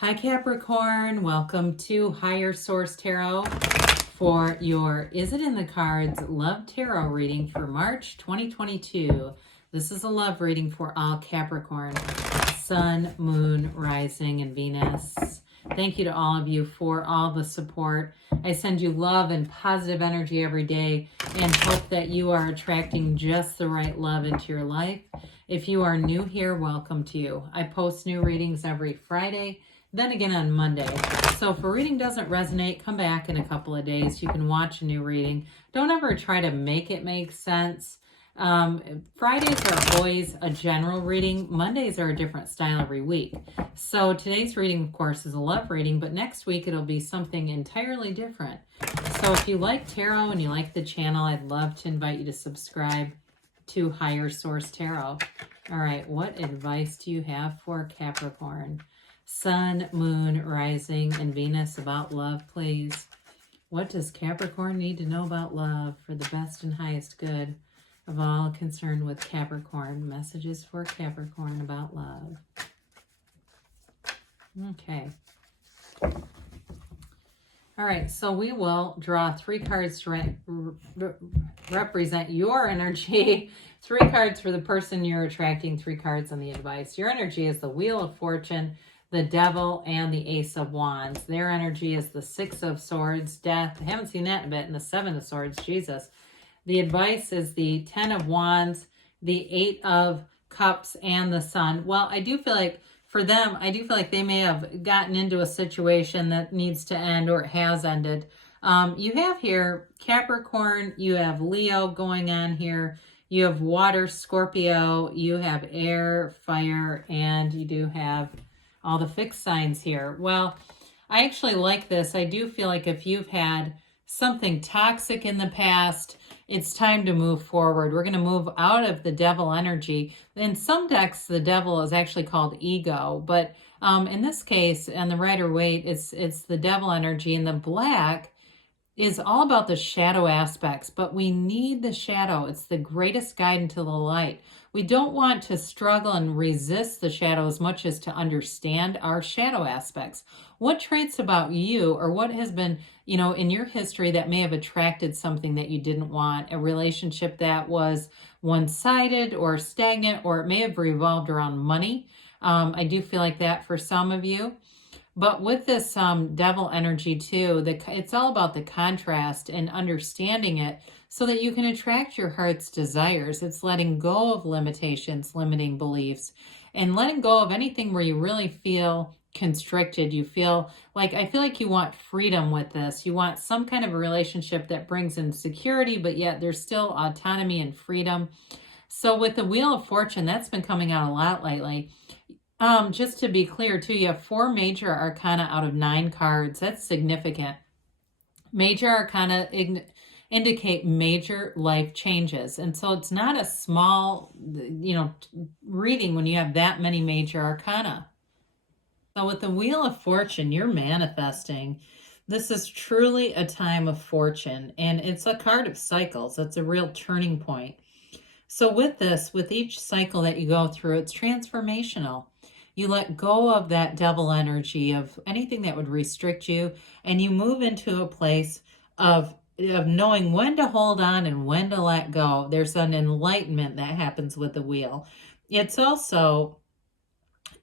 Hi Capricorn, welcome to Higher Source Tarot for your Is It in the Cards Love Tarot reading for March 2022. This is a love reading for all Capricorn, Sun, Moon, Rising, and Venus. Thank you to all of you for all the support. I send you love and positive energy every day and hope that you are attracting just the right love into your life. If you are new here, welcome to you. I post new readings every Friday, then again on Monday. So if a reading doesn't resonate, come back in a couple of days. You can watch a new reading. Don't ever try to make it make sense. Fridays are always a general reading. Mondays are a different style every week. So today's reading, of course, is a love reading, but next week it'll be something entirely different. So if you like tarot and you like the channel, I'd love to invite you to subscribe to Higher Source Tarot. All right, what advice do you have for Capricorn? Sun, Moon, Rising, and Venus about love, please. What does Capricorn need to know about love for the best and highest good of all concerned with Capricorn? Messages for Capricorn about love. Okay. All right, so we will draw 3 cards to represent your energy. 3 cards for the person you're attracting, 3 cards on the advice. Your energy is the Wheel of Fortune, the Devil, and the Ace of Wands. Their energy is the 6 of Swords, Death. I haven't seen that in a bit. And the 7 of Swords, Jesus. The advice is the 10 of Wands, the 8 of Cups, and the Sun. Well, I do feel like for them, I do feel like they may have gotten into a situation that needs to end or has ended. You have here Capricorn, you have Leo going on here. You have water, Scorpio, you have air, fire, and you do have all the fixed signs here. Well, I actually like this. I do feel like if you've had something toxic in the past, it's time to move forward. We're going to move out of the devil energy. In some decks, the devil is actually called ego, but in this case, and the Rider-Waite, it's the devil energy, and the black is all about the shadow aspects, but we need the shadow. It's the greatest guide into the light. We don't want to struggle and resist the shadow as much as to understand our shadow aspects. What traits about you, or what has been, in your history that may have attracted something that you didn't want, a relationship that was one-sided or stagnant, or it may have revolved around money. I do feel like that for some of you. But with this devil energy too, it's all about the contrast and understanding it so that you can attract your heart's desires. It's letting go of limitations, limiting beliefs, and letting go of anything where you really feel constricted. I feel like you want freedom with this. You want some kind of a relationship that brings in security, but yet there's still autonomy and freedom. So with the Wheel of Fortune, that's been coming out a lot lately. Just to be clear too, you have 4 major arcana out of 9 cards. That's significant. Major arcana indicate major life changes. And so it's not a small, reading when you have that many major arcana. So with the Wheel of Fortune, you're manifesting. This is truly a time of fortune, and it's a card of cycles. It's a real turning point. So with this, with each cycle that you go through, it's transformational. You let go of that devil energy, of anything that would restrict you, and you move into a place of knowing when to hold on and when to let go. There's an enlightenment that happens with the wheel. It's also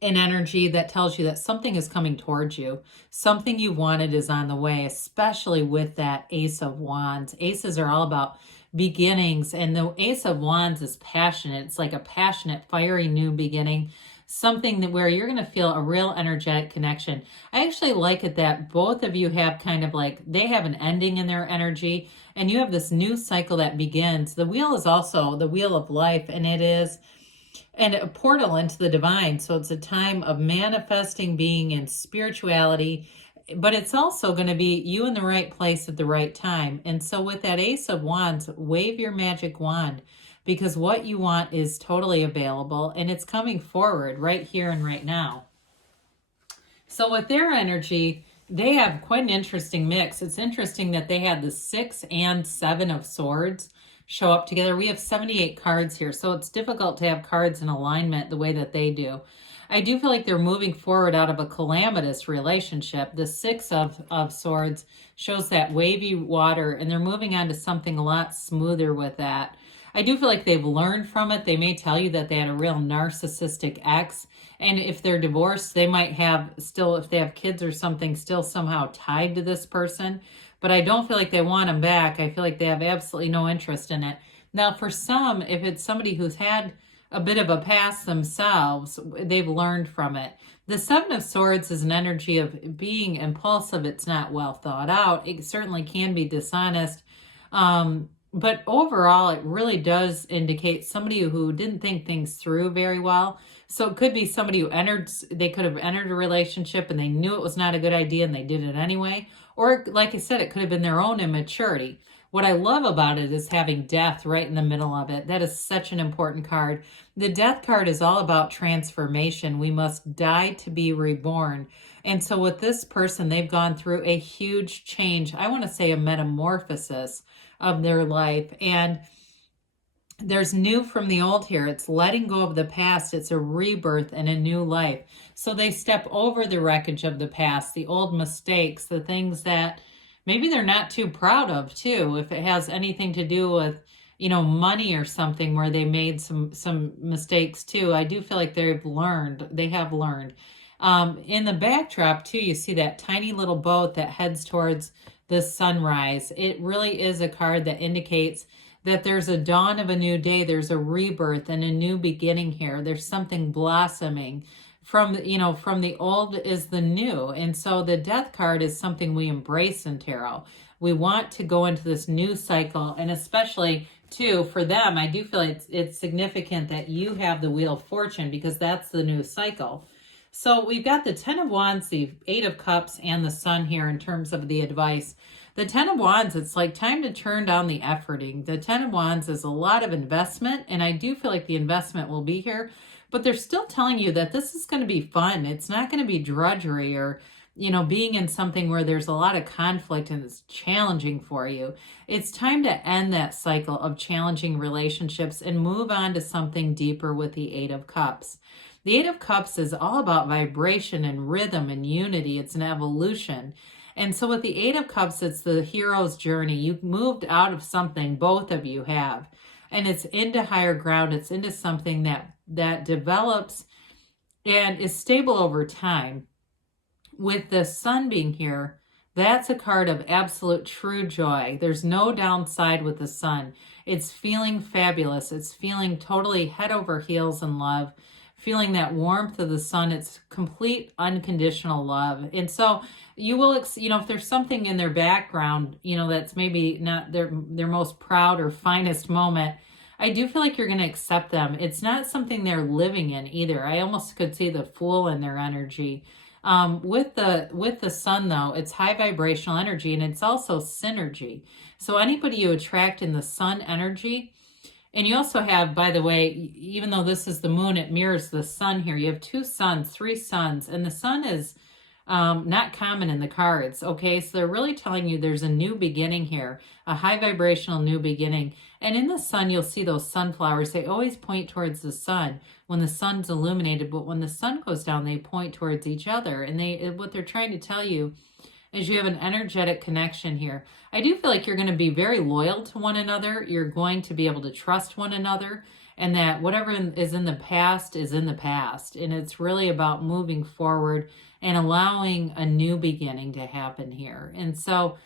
an energy that tells you that something is coming towards you. Something you wanted is on the way, especially with that Ace of Wands. Aces are all about beginnings, and the Ace of Wands is passionate. It's like a passionate, fiery new beginning. Something where you're going to feel a real energetic connection. I actually like it that both of you have kind of like, they have an ending in their energy, and you have this new cycle that begins. The wheel is also the wheel of life, and it is a portal into the divine. So it's a time of manifesting, being in spirituality, but it's also going to be you in the right place at the right time. And so with that Ace of Wands, wave your magic wand, because what you want is totally available, and it's coming forward right here and right now. So with their energy, they have quite an interesting mix. It's interesting that they had the 6 and 7 of Swords show up together. We have 78 cards here, so it's difficult to have cards in alignment the way that they do. I do feel like they're moving forward out of a calamitous relationship. The Six of Swords shows that wavy water, and they're moving on to something a lot smoother with that. I do feel like they've learned from it. They may tell you that they had a real narcissistic ex, and if they're divorced, they might have still, if they have kids or something, still somehow tied to this person. But I don't feel like they want them back. I feel like they have absolutely no interest in it. Now, for some, if it's somebody who's had a bit of a past themselves, they've learned from it. The Seven of Swords is an energy of being impulsive. It's not well thought out. It certainly can be dishonest. But overall, it really does indicate somebody who didn't think things through very well. So it could be somebody who they could have entered a relationship and they knew it was not a good idea and they did it anyway. Or like I said, it could have been their own immaturity. What I love about it is having death right in the middle of it. That is such an important card. The death card is all about transformation. We must die to be reborn. And so with this person, they've gone through a huge change. I want to say a metamorphosis of their life. And there's new from the old here. It's letting go of the past. It's a rebirth and a new life. So they step over the wreckage of the past, the old mistakes, the things that maybe they're not too proud of too, if it has anything to do with, you know, money or something where they made some mistakes too. I do feel like they have learned. In the backdrop too, you see that tiny little boat that heads towards the sunrise. It really is a card that indicates that there's a dawn of a new day. There's a rebirth and a new beginning here. There's something blossoming. From the old is the new. And so the death card is something we embrace in tarot. We want to go into this new cycle, and especially too for them, I do feel it's significant that you have the Wheel of Fortune because that's the new cycle. So we've got the Ten of Wands, the Eight of Cups, and the Sun here in terms of the advice. The Ten of Wands, it's like time to turn down the efforting. The Ten of Wands is a lot of investment, and I do feel like the investment will be here. But they're still telling you that this is going to be fun. It's not going to be drudgery or, you know, being in something where there's a lot of conflict and it's challenging for you. It's time to end that cycle of challenging relationships and move on to something deeper with the Eight of Cups. The Eight of Cups is all about vibration and rhythm and unity. It's an evolution. And so with the Eight of Cups, it's the hero's journey. You've moved out of something, both of you have. And it's into higher ground. It's into something that develops and is stable over time. With the Sun being here, that's a card of absolute true joy. There's no downside with the Sun. It's feeling fabulous. It's feeling totally head over heels in love, feeling that warmth of the Sun. It's complete unconditional love. And so you will, if there's something in their background, that's maybe not their most proud or finest moment, I do feel like you're going to accept them. It's not something they're living in either. I almost could see the Fool in their energy. With the Sun, though, it's high vibrational energy, and it's also synergy. So anybody you attract in the Sun energy, and you also have, by the way, even though this is the Moon, it mirrors the Sun here. You have 2 suns, 3 suns, and the Sun is not common in the cards. Okay, so they're really telling you there's a new beginning here, a high vibrational new beginning. And in the Sun, you'll see those sunflowers. They always point towards the Sun when the Sun's illuminated, but when the Sun goes down, they point towards each other. And what they're trying to tell you is you have an energetic connection here. I do feel like you're going to be very loyal to one another. You're going to be able to trust one another, and that whatever is in the past is in the past. And it's really about moving forward and allowing a new beginning to happen here. And so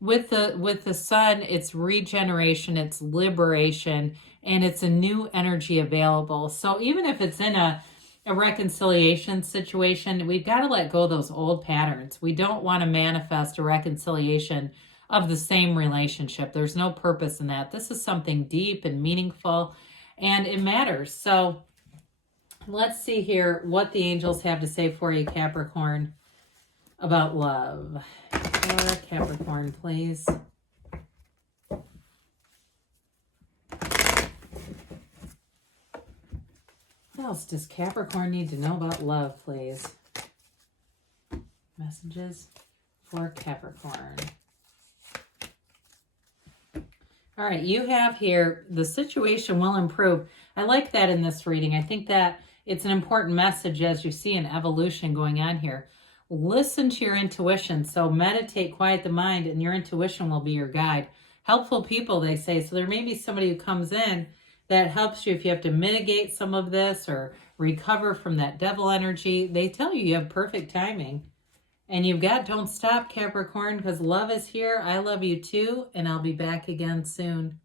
with the Sun, it's regeneration, it's liberation, and it's a new energy available. So even if it's in a reconciliation situation, we've got to let go of those old patterns. We don't want to manifest a reconciliation of the same relationship. There's no purpose in that. This is something deep and meaningful, and it matters. So let's see here what the angels have to say for you, Capricorn, about love. For Capricorn, please. What else does Capricorn need to know about love, please? Messages for Capricorn. All right, you have here, the situation will improve. I like that in this reading. I think that it's an important message as you see an evolution going on here. Listen to your intuition. So meditate, quiet the mind, and your intuition will be your guide. Helpful people, they say. So there may be somebody who comes in that helps you if you have to mitigate some of this or recover from that devil energy. They tell you have perfect timing. And you've got don't stop, Capricorn, because love is here. I love you too, and I'll be back again soon.